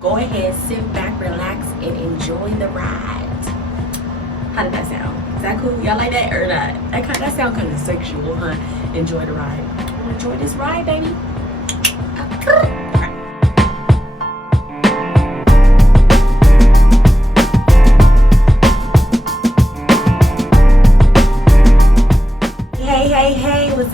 Go ahead, sit back, relax, and enjoy the ride. How did that sound? Is that cool? Y'all like that or not? That sound kind of sexual, huh? Enjoy the ride. Enjoy this ride, baby. Hey, what's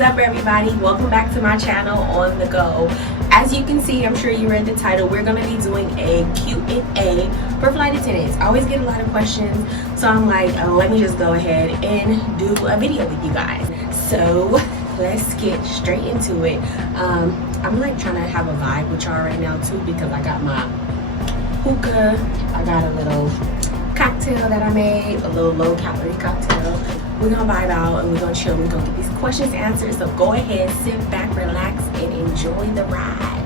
up everybody? Welcome back to my channel On The Go. As you can see, I'm sure you read the title, we're going to be doing a Q&A for flight attendants. I always get a lot of questions, so I'm like, oh, let me just go ahead and do a video with you guys. So let's get straight into it. I'm like trying to have a vibe with y'all right now too, because I got my hookah, I got a little cocktail that I made, a little low calorie cocktail. We're gonna vibe out and we're gonna chill. We're gonna get these questions answered. So go ahead, sit back, relax, and enjoy the ride.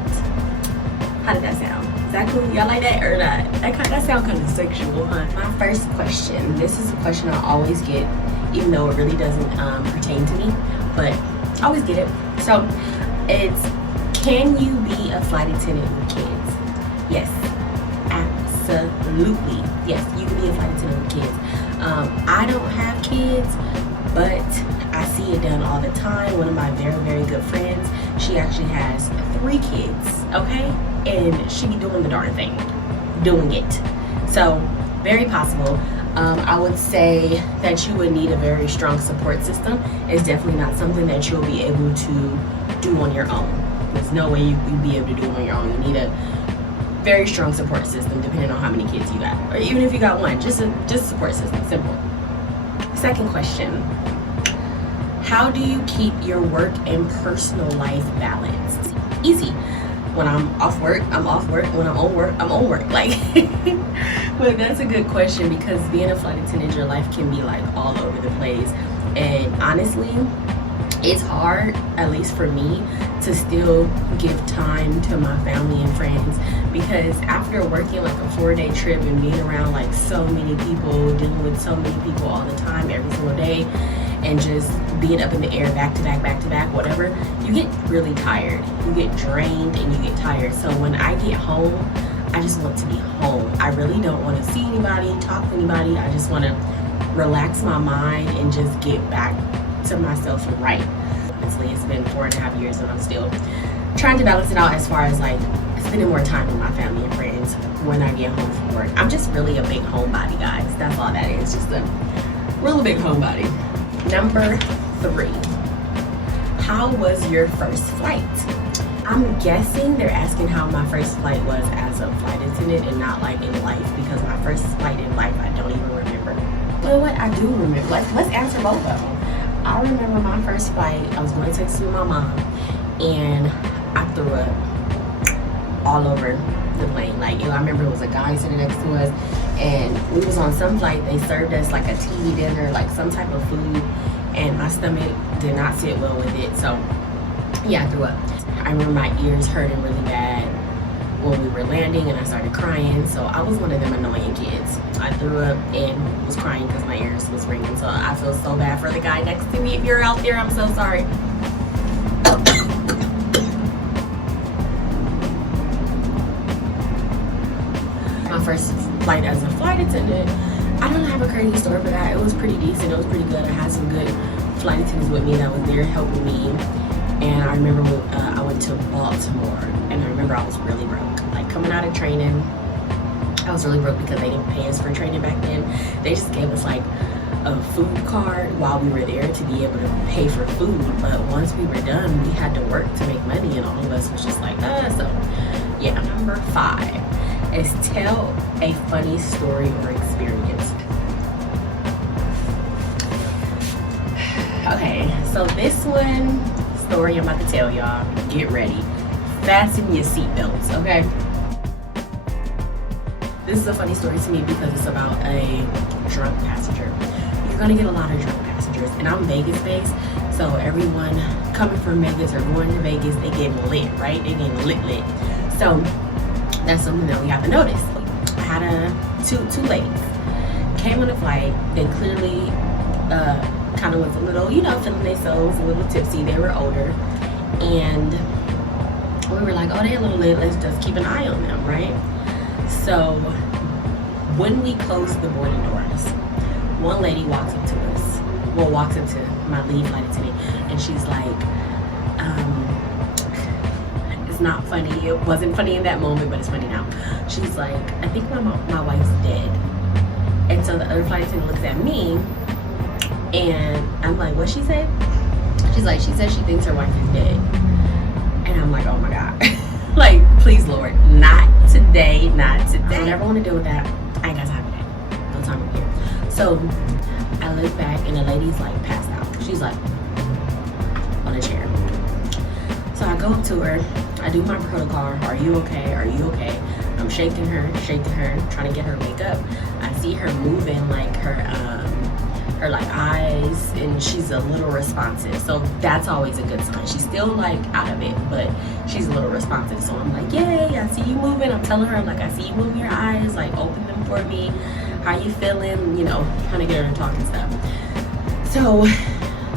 How did that sound? Is that cool? Y'all like that or not? That sound kind of sexual, huh? My first question. This is a question I always get, even though it really doesn't pertain to me, but I always get it. So it's, can you be a flight attendant with kids? Yes, absolutely. Yes, you can be a flight attendant with kids. I don't have kids, but I see it done all the time. One of my very, very good friends, she actually has 3 kids, okay? And she be doing the darn thing, doing it. So, very possible. I would say that you would need a very strong support system. It's definitely not something that you'll be able to do on your own. There's no way you'd be able to do it on your own. You need a very strong support system, depending on how many kids you got, or even if you got one, just a support system. Simple. Second question: how do you keep your work and personal life balanced? Easy. When I'm off work, I'm off work. When I'm on work, I'm on work. Like, but that's a good question, because being a flight attendant, your life can be like all over the place, and honestly, it's hard, at least for me, to still give time to my family and friends, because after working like a 4-day trip and being around like so many people, dealing with so many people all the time, every single day, and just being up in the air back to back, whatever, you get really tired. You get drained and you get tired. So when I get home, I just want to be home. I really don't want to see anybody, talk to anybody. I just want to relax my mind and just get back to myself and write. Honestly, it's been 4.5 years and I'm still trying to balance it out as far as like spending more time with my family and friends when I get home from work. I'm just really a big homebody, guys. That's all that is, just a real big homebody. Number 3, how was your first flight? I'm guessing they're asking how my first flight was as a flight attendant and not like in life, because my first flight in life I don't even remember. But what I do remember, let's answer both of them. I remember my first flight, I was going to Texas with my mom, and I threw up all over the plane. Like, I remember it was a guy sitting next to us, and we was on some flight. They served us like a TV dinner, like some type of food, and my stomach did not sit well with it. So, yeah, I threw up. I remember my ears hurting really bad when we were landing, and I started crying. So I was one of them annoying kids. I threw up and was crying because my ears was ringing. So I feel so bad for the guy next to me. If you're out there, I'm so sorry. My first flight as a flight attendant, I don't have a crazy story for that. It was pretty decent. It was pretty good. I had some good flight attendants with me that was there helping me. And I remember I went to Baltimore, and I remember I was really broke. Like, coming out of training, I was really broke because they didn't pay us for training back then. They just gave us like a food card while we were there to be able to pay for food. But once we were done, we had to work to make money, and all of us was just like, so yeah. Number 5 is tell a funny story or experience. Okay, so this one story I'm about to tell y'all, get ready. Fasten your seatbelts, okay? This is a funny story to me because it's about a drunk passenger. You're gonna get a lot of drunk passengers, and I'm Vegas based, so everyone coming from Vegas or going to Vegas, they get lit, right? They get lit. So that's something that we have to notice. I had two ladies came on the flight. They clearly kind of was a little, feeling themselves, a little tipsy. They were older, and We were like, oh, they're a little late, let's just keep an eye on them, right? So when we closed the boarding doors, one lady walks up to us, walks up to my lead flight attendant, and she's like, it's not funny, it wasn't funny in that moment, but it's funny now. She's like, I think my wife's dead. And so the other flight attendant looks at me, and I'm like, what she said? She's like, she said she thinks her wife is dead. And I'm like, oh my God. Like, please, Lord, not today, not today. I don't ever want to deal with that. I ain't got time for that. No time over here. So I look back, and the lady's like passed out. She's like on a chair. So I go up to her. I do my protocol. Are you okay? Are you okay? I'm shaking her, trying to get her to wake up. I see her moving, like her like eyes, and she's a little responsive. So that's always a good sign. She's still like out of it, but she's a little responsive. So I'm like, yay, I see you moving. I'm telling her, I'm like, I see you moving your eyes, like open them for me. How you feeling? You know, trying to get her to talk and stuff. So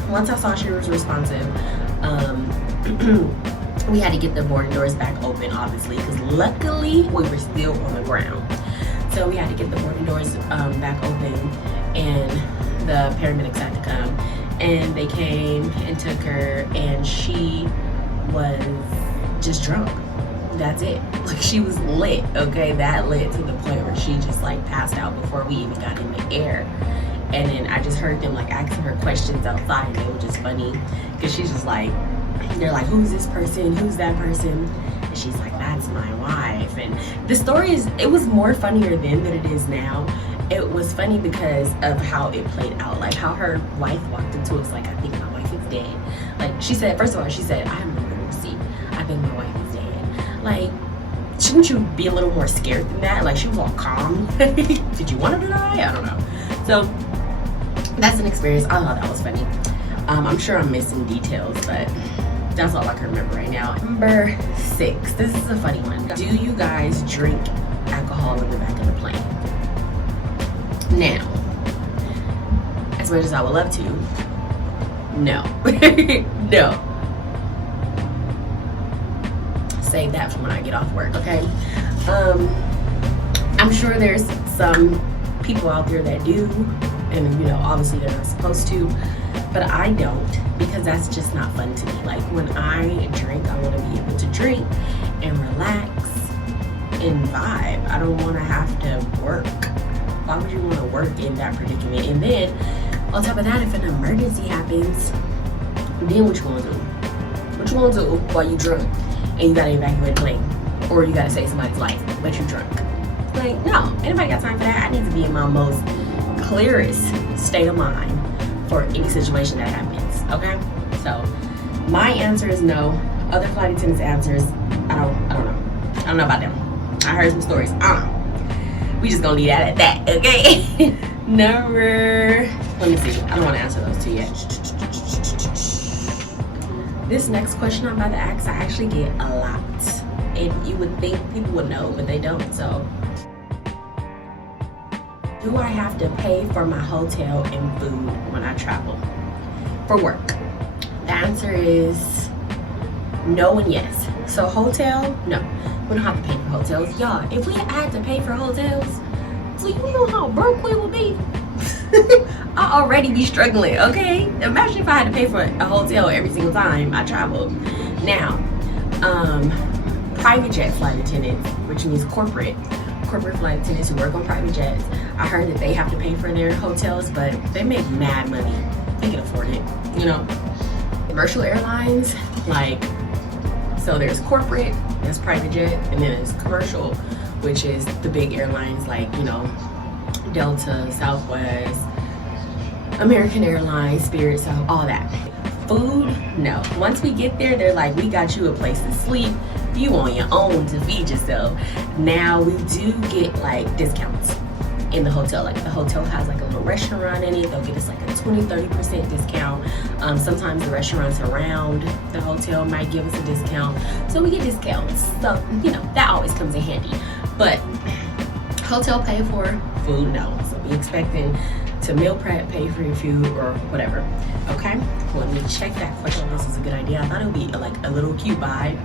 once I saw she was responsive, we had to get the boarding doors back open, obviously, because luckily we were still on the ground. So we had to get the boarding doors back open, and the paramedics had to come, and they came and took her, and she was just drunk. That's it. Like, she was lit, okay? That lit to the point where she just like passed out before we even got in the air. And then I just heard them like asking her questions outside, and they were just funny, because she's just like, they're like, who's this person? Who's that person? And she's like, that's my wife. And the story is, it was more funnier then than it is now. It was funny because of how it played out, like how her wife walked into us like, I think my wife is dead. Like, she said, first of all, she said, I have no emergency. I think my wife is dead. Like, shouldn't you be a little more scared than that? Like, she was all calm. Did you want her to die? I don't know. So that's an experience. I thought that was funny. I'm sure I'm missing details, but that's all I can remember right now. Number 6. This is a funny one. Do you guys drink alcohol in the back of the plane? Now, as much as I would love to, no. No. Save that for when I get off work, okay? I'm sure there's some people out there that do, and you know, obviously they're not supposed to, but I don't, because that's just not fun to me. Like, when I drink, I want to be able to drink and relax and vibe. I don't want to have to work. Why would you want to work in that predicament? And then on top of that, if an emergency happens, then what you want to do? What you want to do while you drunk and you gotta evacuate the plane, or you gotta save somebody's life but you drunk? Like, no, anybody got time for that? I need to be in my most clearest state of mind for any situation that happens, okay? So my answer is no. Other flight attendants' answers, I don't know. I don't know about them. I heard some stories. I don't know. We just gonna leave that at that, okay? Number, let me see. I don't want to answer those two yet. This next question I'm about to ask, I actually get a lot. And you would think people would know, but they don't. So, do I have to pay for my hotel and food when I travel for work? The answer is no and yes. So hotel, no. We don't have to pay for hotels. Y'all, if we had to pay for hotels, so you know how broke we would be? I'd already be struggling, okay? Imagine if I had to pay for a hotel every single time I traveled. Now, private jet flight attendants, which means corporate flight attendants who work on private jets, I heard that they have to pay for their hotels, but they make mad money. They can afford it, you know? Commercial airlines, like, so there's corporate, there's private jet, and then there's commercial, which is the big airlines like, you know, Delta, Southwest, American Airlines, Spirit, so all that. Food, no. Once we get there, they're like, we got you a place to sleep. You on your own to feed yourself. Now, we do get like discounts in the hotel. Like, the hotel has like a little restaurant in it. They'll get us like a 20-30% discount. Sometimes the restaurants around the hotel might give us a discount. So we get discounts. So, you know, that always comes in handy. But hotel pay for, food, no. So be expecting to meal prep, pay for your food, or whatever. Okay, let me check that question. This is a good idea. I thought it would be like a little cute vibe.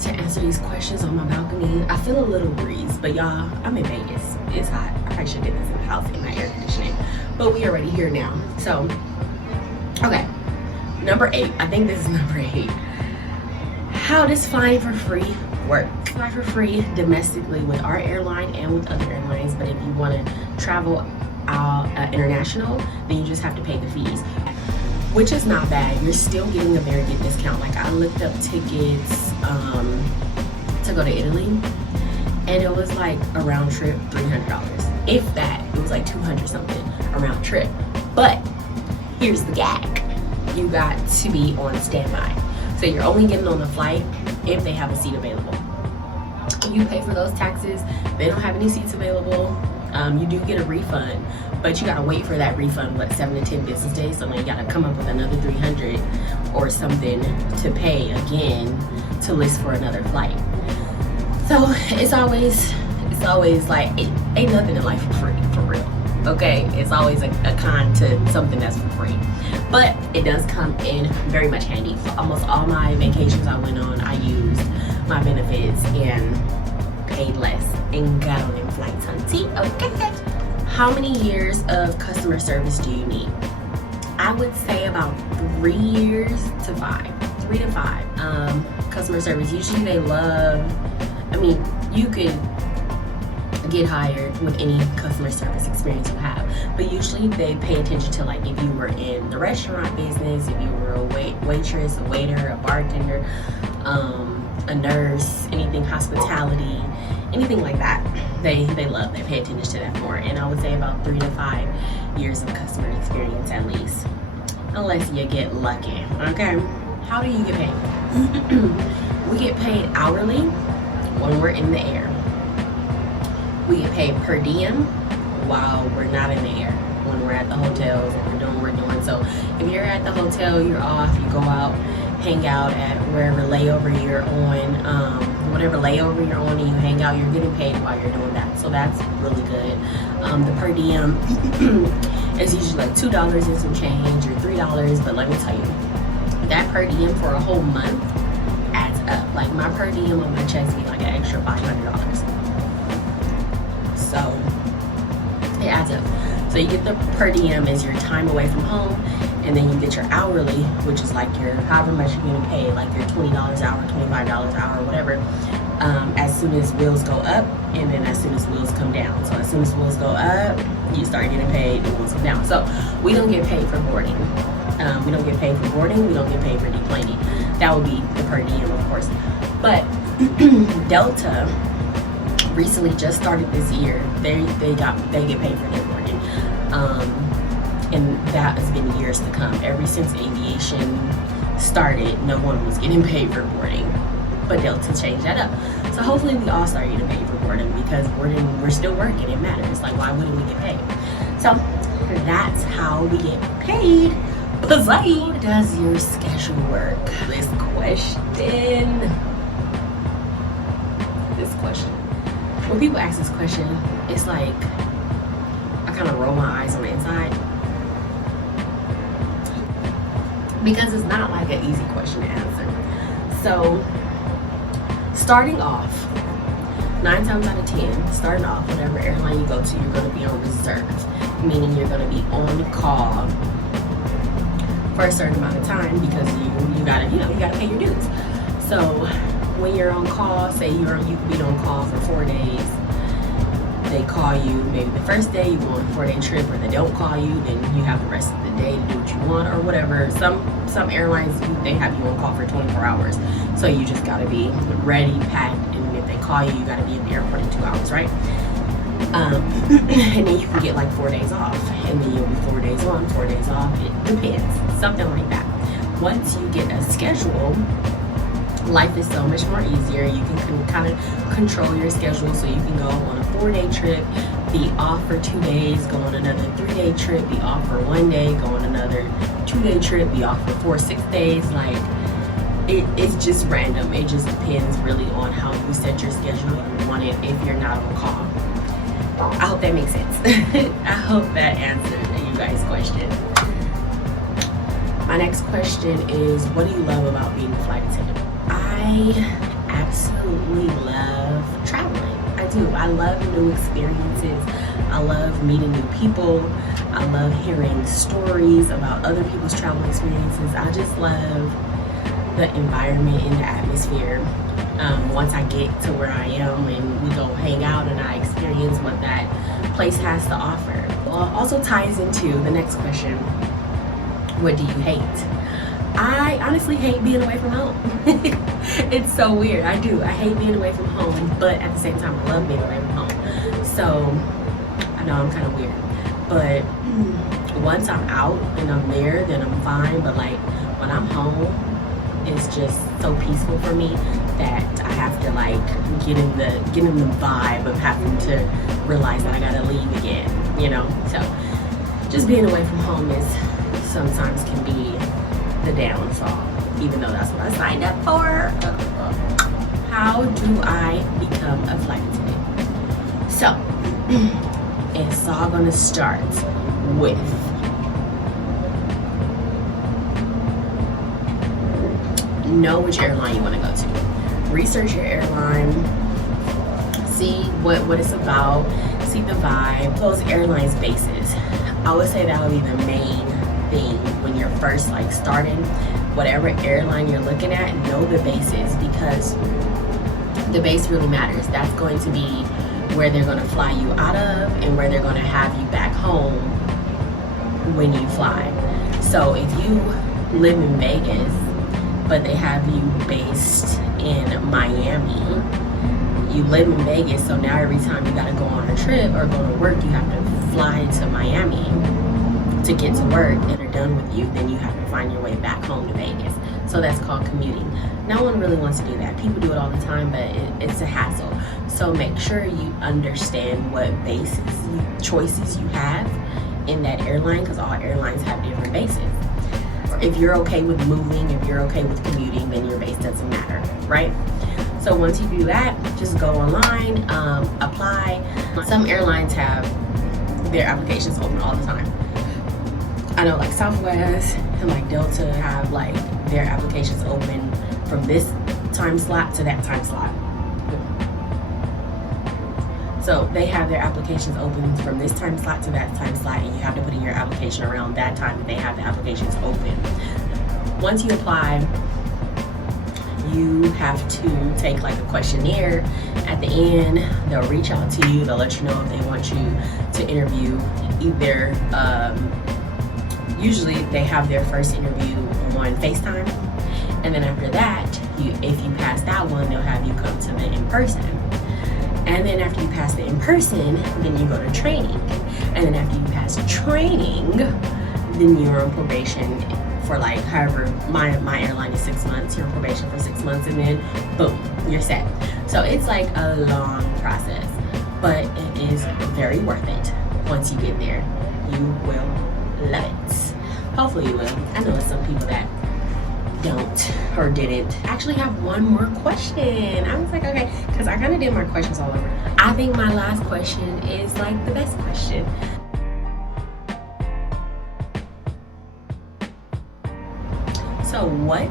to answer these questions on my balcony. I feel a little breeze, but y'all, I'm in Vegas. It's hot. I probably should get this in the house in my air conditioning, but we already here now. So, okay, number 8. I think this is number 8. How does flying for free work? Fly for free domestically with our airline and with other airlines, but if you want to travel international, then you just have to pay the fees, which is not bad. You're still getting a very good discount. Like, I looked up tickets to go to Italy, and it was like a round trip $300. If that, it was like 200 something a round trip. But here's the gag: you got to be on standby. So you're only getting on the flight if they have a seat available. You pay for those taxes. They don't have any seats available. You do get a refund, but you gotta wait for that refund, 7 to 10 business days. So then you gotta come up with another 300 or something to pay again to list for another flight. So it's always like, ain't nothing in life for free, for real. Okay, it's always a con to something that's for free, but it does come in very much handy. So almost all my vacations I went on, I used my benefits and paid less and got on them flights, hunty. Okay. How many years of customer service do you need? I would say about 3 years to 5. 3 to 5. Customer service, usually they love, I mean, you could get hired with any customer service experience you have, but usually they pay attention to, like, if you were in the restaurant business, if you were a waitress, a waiter, a bartender, a nurse, anything hospitality, anything like that, they pay attention to that more. And I would say about 3 to 5 years of customer experience at least, unless you get lucky. Okay, how do you get paid? We get paid hourly when we're in the air. We get paid per diem while we're not in the air, when we're at the hotels and we're doing what we're doing. So if you're at the hotel, you're off, you go out, hang out at wherever layover you're on, whatever layover you're on, and you hang out, you're getting paid while you're doing that. So that's really good. The per diem is usually like $2 and some change, or $3, but let me tell you, that per diem for a whole month adds up. Like, my per diem on my checks be like an extra $500. So it adds up. So you get the per diem as your time away from home, and then you get your hourly, which is like your however much you're getting paid, like your $20 an hour, $25 an hour, whatever, as soon as wheels go up, and then as soon as wheels come down. So as soon as wheels go up, you start getting paid, and wheels come down. So we don't get paid for boarding. We don't get paid for boarding. We don't get paid for deplaning. That would be the per diem, of course. But Delta recently just started this year. They get paid for their boarding, and that has been years to come. Ever since aviation started, no one was getting paid for boarding, but Delta changed that up. So hopefully we all start getting paid for boarding, because we're still working. It matters. Like, why wouldn't we get paid? So that's how we get paid. But how does your schedule work? This question. When people ask this question, it's like I kind of roll my eyes on the inside, because it's not like an easy question to answer. So starting off, 9 times out of 10, starting off, whatever airline you go to, you're going to be on reserve, meaning you're going to be on call for a certain amount of time, because you gotta pay your dues. So when you're on call, say you could be on call for 4 days. They call you maybe the first day, you go on a 4-day trip, or they don't call you, then you have the rest of the day to do what you want or whatever. Some airlines, they have you on call for 24 hours. So you just gotta be ready, packed, and if they call you, you gotta be in the airport in 2 hours, right? And then you can get like 4 days off, and then you'll be 4 days on, 4 days off. It depends, something like that. Once you get a schedule, life is so much more easier. You can kind of control your schedule, so you can go on a 4-day trip, be off for 2 days, go on another 3-day trip, be off for 1 day, go on another 2-day trip, be off for 4 or 6 days. Like, it's just random. It just depends really on how you set your schedule and you want it if you're not on call. I hope that makes sense. I hope that answered you guys' question. My next question is, what do you love about being a flight attendant? I absolutely love traveling. I do. I love new experiences. I love meeting new people. I love hearing stories about other people's travel experiences. I just love the environment and the atmosphere. Once I get to where I am and we go hang out and I experience what that place has to offer. Also ties into the next question, what do you hate? I honestly hate being away from home. It's so weird. I do. I hate being away from home, but at the same time I love being away from home. So I know I'm kind of weird, but once I'm out and I'm there, then I'm fine. But like when I'm home, it's just so peaceful for me that I have to like get in the vibe of having to realize that I gotta leave again, you know. So just being away from home is sometimes can be the downfall, even though that's what I signed up for. How do I become a flight attendant? So it's all gonna start with know which airline you want to go to. Research your airline, see what it's about, see the vibe. Those airlines bases, I would say that would be the main thing when you're first like starting. Whatever airline you're looking at, know the bases, because the base really matters. That's going to be where they're going to fly you out of and where they're going to have you back home when you fly. So if you live in Vegas but they have you based in Miami, you live in Vegas, so now every time you gotta go on a trip or go to work, you have to fly to Miami to get to work. If they're done with you, then you have to find your way back home to Vegas. So that's called commuting. No one really wants to do that. People do it all the time, but it's a hassle. So make sure you understand what choices you have in that airline, because all airlines have different bases. If you're okay with moving, if you're okay with commuting, then your base doesn't matter, right? So once you do that, just go online, apply. Some airlines have their applications open all the time. I know like Southwest and like Delta have like their applications open from this time slot to that time slot. So they have their applications open from this time slot to that time slot, and you have to put in your application around that time that they have the applications open. Once you apply, you have to take like a questionnaire. At the end, they'll reach out to you, they'll let you know if they want you to interview. Either usually they have their first interview on FaceTime, and then after that, if you pass that one, they'll have you come to the in-person. And then after you pass the in-person, then you go to training. And then after you pass training, then you're on probation for like however, my airline is 6 months. You're on probation for 6 months, and then boom, you're set. So it's like a long process, but it is very worth it. Once you get there, you will love it. Hopefully you will. I know there's some people that don't or didn't. I actually have one more question. I was like, okay, because I kind of did my questions all over. I think my last question is like the best question. So what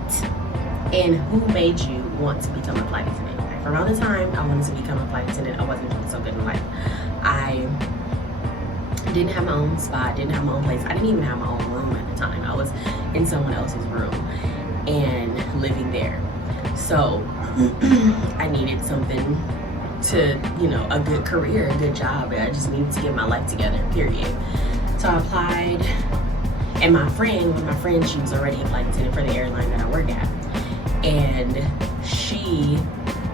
and who made you want to become a flight attendant? Like, around the time I wanted to become a flight attendant, I wasn't doing so good in life. I didn't have my own spot, didn't have my own place. I didn't even have my own room at the time. I was in someone else's room and living there. So I needed something to, you know, a good career, a good job. I just needed to get my life together, period. So I applied, and one of my friends, she was already a flight attendant for the airline that I work at. And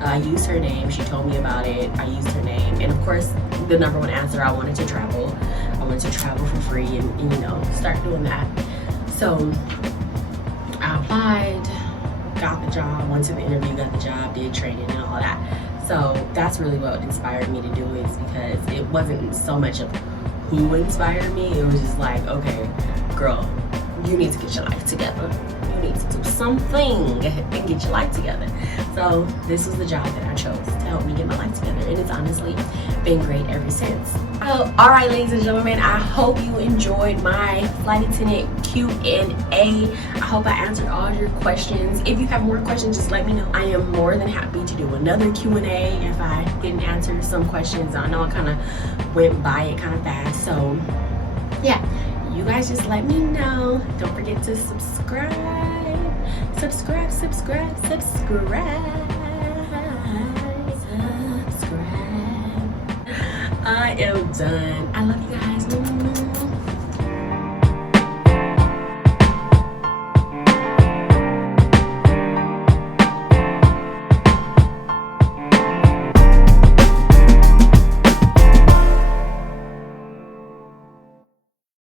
I used her name, she told me about it, I used her name. And of course, the number one answer, I wanted to travel. I wanted to travel for free and you know, start doing that. So I applied, got the job, went to the interview, got the job, did training and all that. So that's really what inspired me to do it, is because it wasn't so much of who inspired me, it was just like, okay, girl, you need to get your life together. You need to do something and get your life together. So this was the job that I chose to help me get my life together. And it's honestly been great ever since. So, all right, ladies and gentlemen, I hope you enjoyed my flight attendant Q&A. I hope I answered all your questions. If you have more questions, just let me know. I am more than happy to do another Q&A if I didn't answer some questions. I know I kind of went by it kind of fast. So yeah, you guys just let me know. Don't forget to subscribe. I am done. I love you guys.